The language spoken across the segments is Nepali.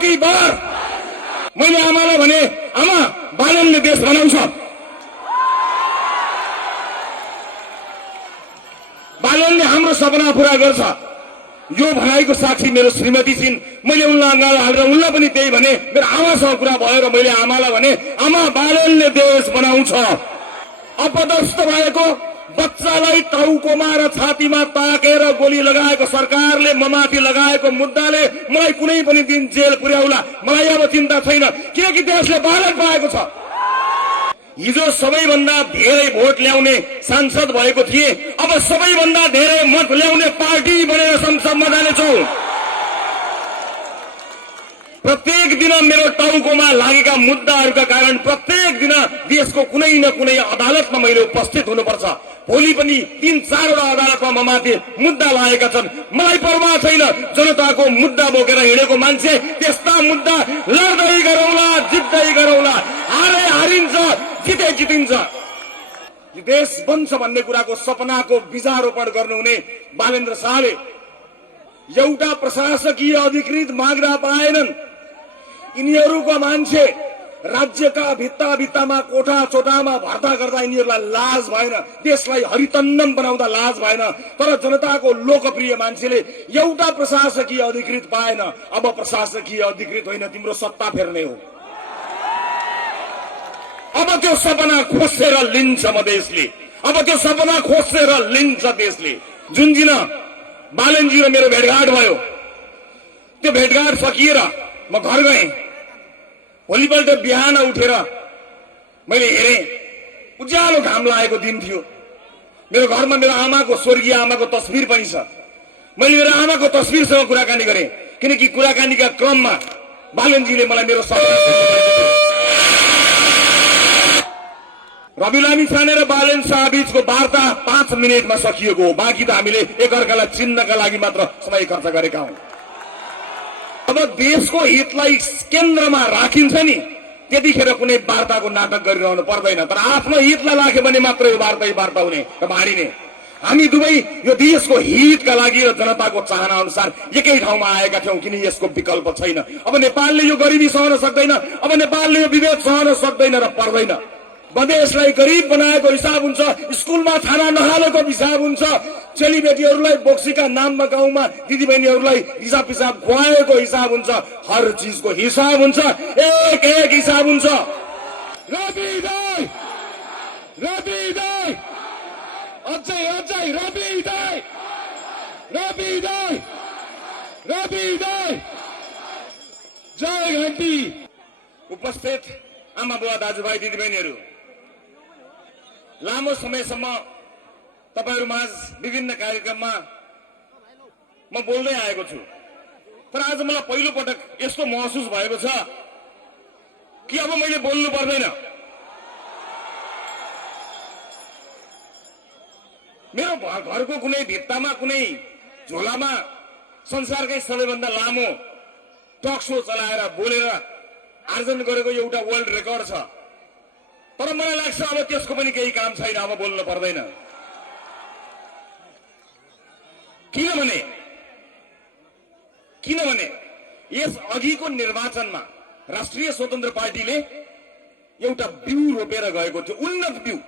की बार मैले आमालाई भने, आमा बालनले देश बनाउँछ, बालनले हाम्रो सपना पूरा गर्छ। यो भनाइको साक्षी मेरो श्रीमती छिन्। मैले उनलाई अँगालो हालेर उनलाई पनि त्यही भने, मेरो आमासँग कुरा भयो र मैले आमालाई भने, आमा बालनले देश बनाउँछ। अपदस्थ भएको बच्चालाई टाउकोमा र छातीमा ताकेर गोली लगाएको सरकारले ममाथि लगाएको मुद्दाले मलाई कुनै पनि दिन जेल पुर्याउला, मलाई अब चिन्ता छैन, किनकि देशले बालक पाएको छ। हिजो सबैभन्दा धेरै भोट ल्याउने सांसद भएको थिए, अब सबैभन्दा धेरै मत ल्याउने पार्टी बनेर संसदमा जानेछु। प्रत्येक दिन मेरो टाउकोमा लागेका मुद्दाहरूका कारण प्रत्येक दिन देशको कुनै न कुनै अदालतमा मैले उपस्थित हुनुपर्छ। भोलि पनि 3-4 अदालतमा ममाथि मुद्दा लागेका छन्। मलाई परवाह छैन, जनताको मुद्दा बोकेर हिँडेको मान्छे, त्यस्ता मुद्दा लड्दै गरौँला, जित्दै गरौँला, हारे हारिन्छ, जिते जितिन्छ। देश बन्छ भन्ने कुराको सपनाको बीजारोपण गर्नुहुने बालेन्द्र शाहले एउटा प्रशासकीय अधिकृत माग्न पाएनन्। यिनीहरूको मान्छे राज्यका भित्ता भित्तामा कोठा चोटामा भर्ता गर्दा यिनीहरूलाई लाज भएन, देशलाई हरितन्नम बनाउँदा लाज भएन। तर जनताको लोकप्रिय मान्छेले एउटा प्रशासकीय अधिकृत पाएन। अब प्रशासकीय अधिकृत होइन, तिम्रो सत्ता फेर्ने हो। अब त्यो सपना खोसेर लिन्छ मधेसले, अब त्यो सपना खोसेर लिन्छ देशले। जुन दिन बालनजी र मेरो भेटघाट भयो, त्यो भेटघाट सकिएर म घर गएँ। भोलिपल्ट बिहान उठेर मैले हेरेँ, उज्यालो घाम लागेको दिन थियो। मेरो घरमा मेरो आमाको, स्वर्गीय आमाको तस्बिर पनि छ। मैले मेरो आमाको तस्बिरसँग कुराकानी गरेँ, किनकि कुराकानीका क्रममा बालनजीले मलाई मेरो रवि लामिछाने र बालन शाह बीचको वार्ता 5 मिनेटमा सकिएको हो। बाँकी त हामीले एकअर्कालाई चिन्नका लागि मात्र समय खर्च गरेका हौं। अब देशको हितलाई केन्द्रमा राखिन्छ नि, त्यतिखेर कुनै वार्ताको नाटक गरिरहनु पर्दैन। तर आफ्नो हितलाई राख्यो भने मात्र यो वार्ता हुने र भाडिने। हामी दुवै यो देशको हितका लागि र जनताको चाहना अनुसार एकै ठाउँमा आएका थियौं, किन यसको विकल्प छैन। अब नेपालले यो गरिबी सहन सक्दैन, अब नेपालले यो विभेद सहन सक्दैन र पर्दैन। मधेसलाई गरिब बनाएको हिसाब हुन्छ, स्कुलमा खाना नहालेको हिसाब हुन्छ, चेलीबेटीहरूलाई बोक्सीका नाममा गाउँमा दिदीबहिनीहरूलाई हिसाब पिसाब खुवाएको हिसाब हुन्छ, हर चिजको हिसाब हुन्छ, एक एक हिसाब हुन्छ। रवि दाइ, अझै रवि दाइ, जय घन्टी। उपस्थित आमा बुवा दाजुभाइ दिदीबहिनीहरू, लामो समयसम्म तपाईहरु माझ विभिन्न कार्यक्रममा म बोल्दै आएको छु, तर आज मलाई पहिलो पटक यस्तो महसुस भएको छ कि अब मैले बोल्नु पर्दैन। मेरो घरको कुनै भित्तामा, कुनै झोलामा संसारकै सबैभन्दा लामो टक शो चलाएर बोलेर आर्जन गरेको एउटा वर्ल्ड रेकर्ड छ। तर मलाई लाग्छ अब त्यसको पनि केही काम छैन, अब बोल्नु पर्दैन। किनभने यस अघिको निर्वाचनमा राष्ट्रिय स्वतन्त्र पार्टीले एउटा बिउ रोपेर गएको थियो, उन्नत बिउ।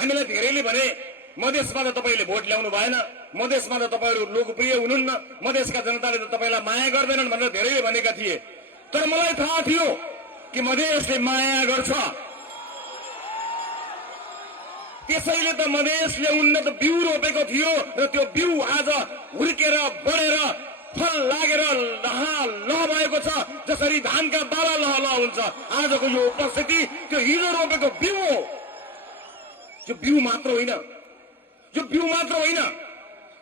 हामीलाई धेरैले भने मधेसमा त तपाईले भोट ल्याउनु भएन, मधेसमा त तपाईहरु लोकप्रिय हुनुहुन्न, मधेसका जनताले त तपाईलाई माया गर्दैनन् भनेर धेरैले भनेका थिए। तर मलाई थाहा थियो कि मधेसले माया गर्छ, त्यसैले त मधेसले उन्नत बिउ रोपेको थियो र त्यो बिउ आज हुर्केर बढेर फल लागेर लह भएको छ। जसरी धानका बाला लह हुन्छ, आजको यो उपस्थिति त्यो हिजो रोपेको बिउ हो। यो बिउ मात्र होइन,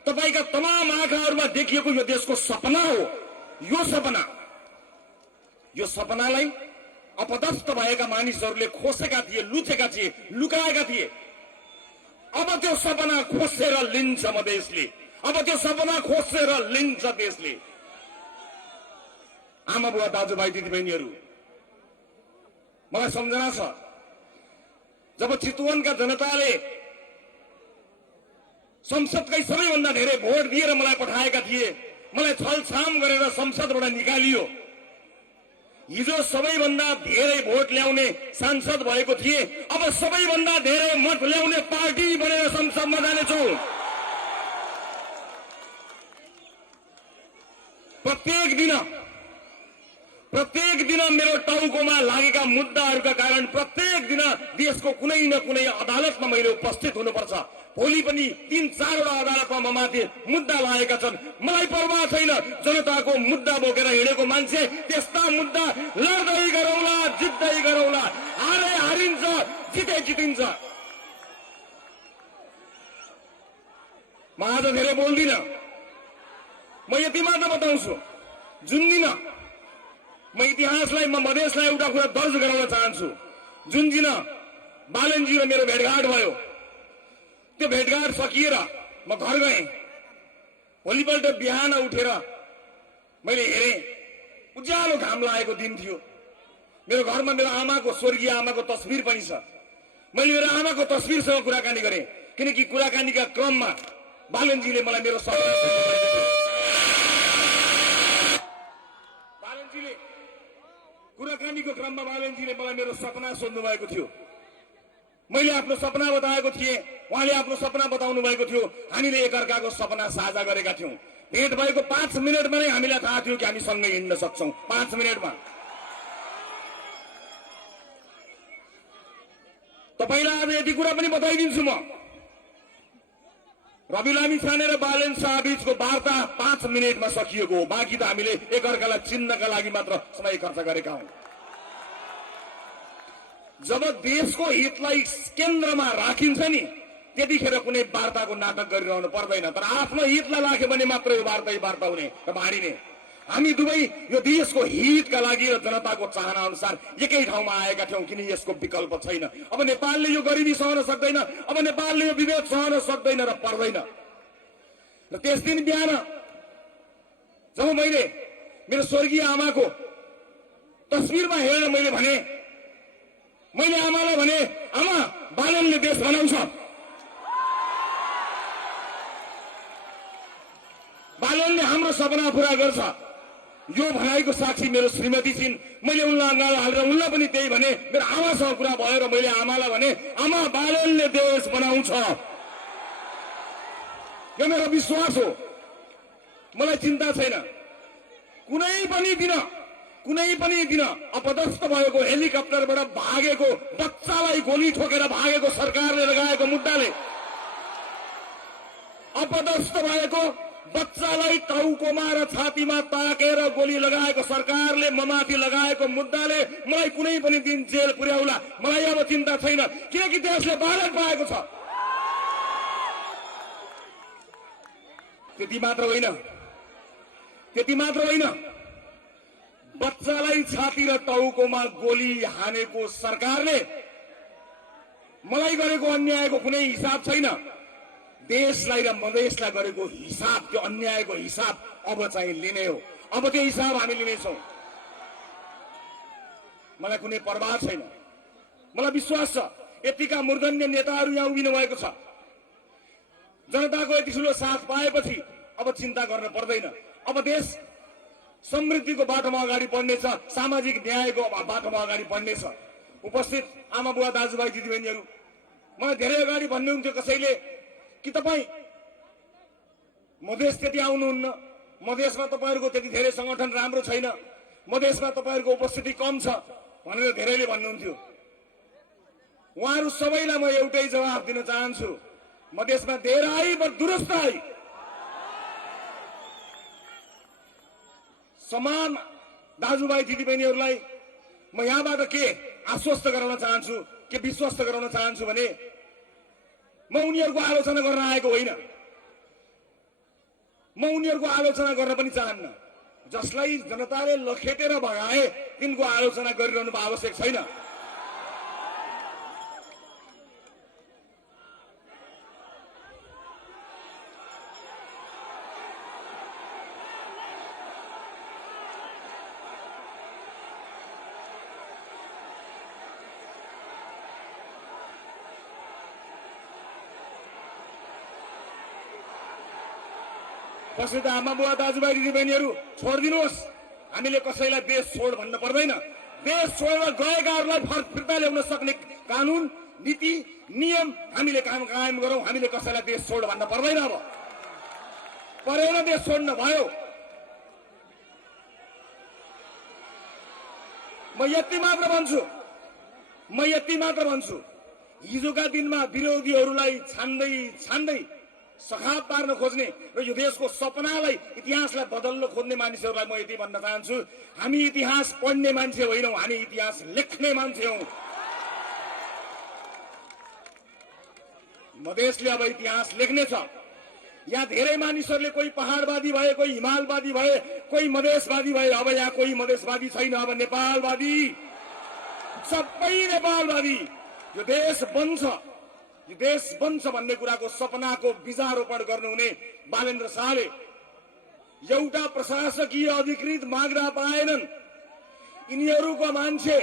तपाईका तमाम आँखाहरूमा देखिएको यो देशको सपना हो। यो सपनालाई अपदस्थ भएका मानिसहरूले खोसेका थिए, लुचेका थिए, लुकाएका थिए। अब त्यो सपना खोसेर लिन्छ मधेसले, अब त्यो सपना खोसेर लिन्छ देशले। आमा बुवा दाजुभाइ दिदीबहिनीहरू, मलाई सम्झना छ जब चितवनका जनताले संसदकै सबैभन्दा धेरै भोट दिएर मलाई पठाएका थिए, मलाई छलछाम गरेर संसदबाट निकालियो। हिजो सबैभन्दा धेरै भोट ल्याउने सांसद भएको थिए, अब सबैभन्दा धेरै मत ल्याउने पार्टी बनेर संसदमा जानेछु। प्रत्येक दिन मेरो टाउकोमा लागेका मुद्दाहरूका कारण प्रत्येक दिन देशको कुनै न कुनै अदालतमा मैले उपस्थित हुनुपर्छ। भोलि पनि 3-4 अदालतमा ममाथि मुद्दा लागेका छन्। मलाई परवाह छैन, जनताको मुद्दा बोकेर हिँडेको मान्छे त्यस्ता मुद्दा लड्दै गरौँला, जित्दै गरौँला। हारे हारिन्छ, जिते जितिन्छ। म आज धेरै बोल्दिन, म यति मात्र बताउँछु। जुन दिन म इतिहासलाई, म मधेसलाई एउटा कुरा दर्ज गराउन चाहन्छु। जुन दिन बालनजी र मेरो भेटघाट भयो, त्यो भेटघाट सकिएर म घर गएँ। भोलिपल्ट बिहान उठेर मैले हेरेँ, उज्यालो घाम लागेको दिन थियो। मेरो घरमा मेरो आमाको, स्वर्गीय आमाको तस्बिर पनि छ। मैले मेरो आमाको तस्बिरसँग कुराकानी गरेँ, किनकि कुराकानीका क्रममा बालनजीले मलाई मेरो कुराकानीको क्रममा बालनजीले मलाई मेरो सपना सोध्नु भएको थियो। मैले आफ्नो सपना बताएको थिएँ, उहाँले आफ्नो सपना बताउनु भएको थियो। हामीले एकअर्काको सपना साझा गरेका थियौँ। भेट भएको 5 मिनटमा नै हामीलाई थाहा थियो कि हामी सँगै हिँड्न सक्छौँ। 5 मिनटमा। तपाईलाई आज यति कुरा पनि बताइदिन्छु म। रवि लामिछाने र बालन शाह बीचको वार्ता 5 मिनटमा सकिएको हो। बाँकी त हामीले एकअर्कालाई चिन्नका लागि मात्र समय खर्च गरेका हौं। जब देशको हितलाई केन्द्रमा राखिन्छ नि, त्यतिखेर कुनै वार्ताको नाटक गरिरहनु पर्दैन। तर आफ्नो हितलाई राख्यो भने मात्र यो वार्ता हुने र मारिने। हामी दुवै यो देशको हितका लागि र जनताको चाहना अनुसार एकै ठाउँमा आएका थियौं, किन यसको विकल्प छैन। अब नेपालले यो गरिबी सहन सक्दैन, अब नेपालले यो विभेद सहन सक्दैन र पर्दैन। र त्यस दिन बिहान जब मैले मेरो स्वर्गीय आमाको तस्बिरमा हेरेर मैले आमालाई भने, आमा, बालनले देश बनाउँछ, बालनले हाम्रो सपना पूरा गर्छ। यो भनाइको साक्षी मेरो श्रीमती छिन्। मैले उनलाई अँगालो हालेर उनलाई पनि त्यही भने। मेरो आमासँग कुरा भयो र मैले आमालाई भने, आमा, बालनले देश बनाउँछ। यो मेरो विश्वास हो। मलाई चिन्ता छैन। कुनै पनि दिन अपदस्थ भएको, हेलिकप्टरबाट भागेको, बच्चालाई गोली ठोकेर भागेको सरकारले लगाएको मुद्दाले, अपदस्थ भएको बच्चालाई टाउकोमा र छातीमा ताकेर गोली लगाएको सरकारले ममाथि लगाएको मुद्दाले मलाई कुनै पनि दिन जेल पुर्याउला। मलाई अब चिन्ता छैन, किनकि देशले बालक पाएको छ। त्यति मात्र होइन, बच्चालाई छाती र टाउकोमा गोली हानेको सरकारले मलाई गरेको अन्यायको कुनै हिसाब छैन। देशलाई र मधेसलाई गरेको हिसाब, त्यो अन्यायको हिसाब अब चाहिँ लिने हो। अब त्यो हिसाब हामी लिनेछौं। मलाई कुनै परवाह छैन। मलाई विश्वास छ यतिका मूर्धन्य नेताहरू यहाँ उभिनु भएको छ। जनताको यति ठूलो साथ पाएपछि अब चिन्ता गर्न पर्दैन। अब देश समृद्धिको बाटोमा अगाडि बढ्नेछ, सामाजिक न्यायको बाटोमा अगाडि बढ्नेछ। उपस्थित आमा बुवा दाजुभाइ दिदीबहिनीहरू, मलाई धेरै अगाडि भन्नुहुन्थ्यो कसैले कि तपाईँ मधेस त्यति आउनुहुन्न, मधेसमा तपाईँहरूको त्यति धेरै संगठन राम्रो छैन, मधेसमा तपाईँहरूको उपस्थिति कम छ भनेर धेरैले भन्नुहुन्थ्यो। उहाँहरू सबैलाई म एउटै जवाफ दिन चाहन्छु, मधेसमा धेर आई बर दुरुस्त आई। समान दाजुभाइ दिदीबहिनीहरूलाई म यहाँबाट के आश्वस्त गराउन चाहन्छु, के विश्वस्त गराउन चाहन्छु भने म उनीहरूको आलोचना गर्न आएको होइन। म उनीहरूको आलोचना गर्न पनि चाहन्न। जसलाई जनताले लखेटेर भगाए तिनको आलोचना गरिरहनु आवश्यक छैन। उपस्थित आमा बुवा दाजुभाइ दिदीबहिनीहरू छोडिदिनुहोस्। हामीले कसैलाई देश छोड भन्न पर्दैन। देश छोडेर गएकाहरूलाई फिर्ता ल्याउन सक्ने कानून नीति नियम हामीले कायम गरौं। हामीले कसैलाई देश छोड भन्न पर्दैन। अब परेन देश छोड्न भयो। म यति मात्र भन्छु हिजोका दिनमा विरोधीहरूलाई छान्दै सखाप पार्न खोज्ने र यो देशको सपनालाई इतिहासलाई बदल्न खोज्ने मानिसहरूलाई म यति भन्न चाहन्छु, हामी इतिहास पढ्ने मान्छे होइनौं, हामी इतिहास लेख्ने मान्छे हौं। मधेसले अब इतिहास लेख्नेछ। यहाँ धेरै मानिसहरूले कोही पहाडवादी भए, कोही हिमालवादी भए, कोही मधेसवादी भए। अब यहाँ कोही मधेसवादी छैन, अब नेपालवादी, सबै नेपालवादी। यो देश बन्छ भन्ने कुराको सपनाको बीजारोपण गर्नुहुने बालेन्द्र शाहले एउटा प्रशासकीय अधिकृत माग्दा पाएनन्। यिनीहरूको मान्छे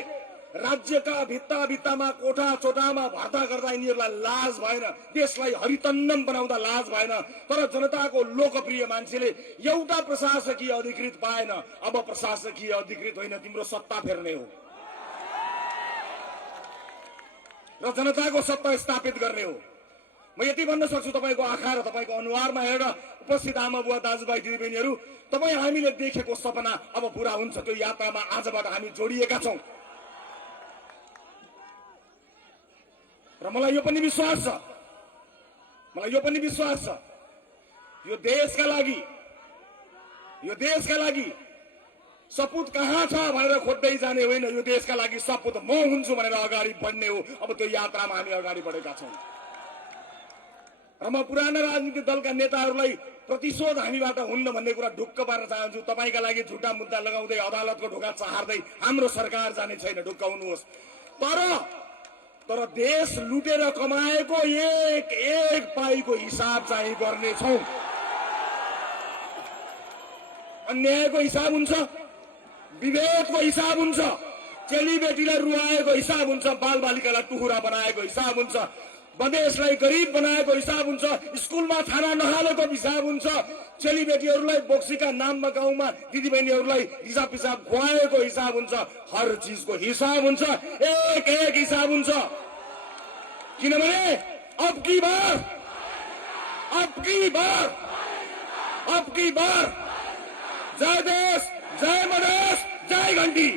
राज्यका भित्तामा कोठा चोटामा भर्ता गर्दा यिनीहरूलाई लाज भएन, देशलाई हरितन्नम बनाउँदा लाज भएन। तर जनताको लोकप्रिय मान्छेले एउटा प्रशासकीय अधिकृत पाएन। अब प्रशासकीय अधिकृत होइन, तिम्रो सत्ता फेर्ने हो र जनताको सत्ता स्थापित गर्ने हो। म यति भन्न सक्छु, तपाईको आँखा र तपाईको अनुहारमा हेरेर उपस्थित आमा बुवा दाजुभाइ दिदीबहिनीहरू, तपाईँ हामीले देखेको सपना अब पूरा हुन्छ। त्यो यात्रामा आजबाट हामी जोडिएका छौं र मलाई यो पनि विश्वास छ यो देशका लागि सपुत कहाँ छ भनेर खोज्दै जाने होइन, यो देशका लागि सपुत म हुन्छु भनेर अगाडि बढ्ने हो। अब त्यो यात्रामा हामी अगाडि बढेका छौं र म पुराना राजनीतिक दलका नेताहरूलाई प्रतिशोध हामीबाट हुन्न भन्ने कुरा ढुक्क पार्न चाहन्छु। तपाईका लागि झुटा मुद्दा लगाउँदै अदालतको ढोका चहार्दै हाम्रो सरकार जाने छैन, ढुक्क हुनुहोस्। तर देश लुटेर कमाएको एक पाइको हिसाब चाहिँ गर्नेछौं। अन्यायको हिसाब हुन्छ, विभेदको हिसाब हुन्छ, चेलीबेटीलाई रुवाएको हिसाब हुन्छ, बालबालिकालाई टुहुरा बनाएको हिसाब हुन्छ, मधेसलाई गरिब बनाएको हिसाब हुन्छ, स्कुलमा खाना नहालेको हिसाब हुन्छ, चेलीबेटीहरूलाई बोक्सीका नाममा गाउँमा दिदीबहिनीहरूलाई हिसाब खुवाएको हिसाब हुन्छ। हर चिजको हिसाब हुन्छ, एक हिसाब हुन्छ। किनभने अब की बार जय देश, जय मधेस, जय घंटी।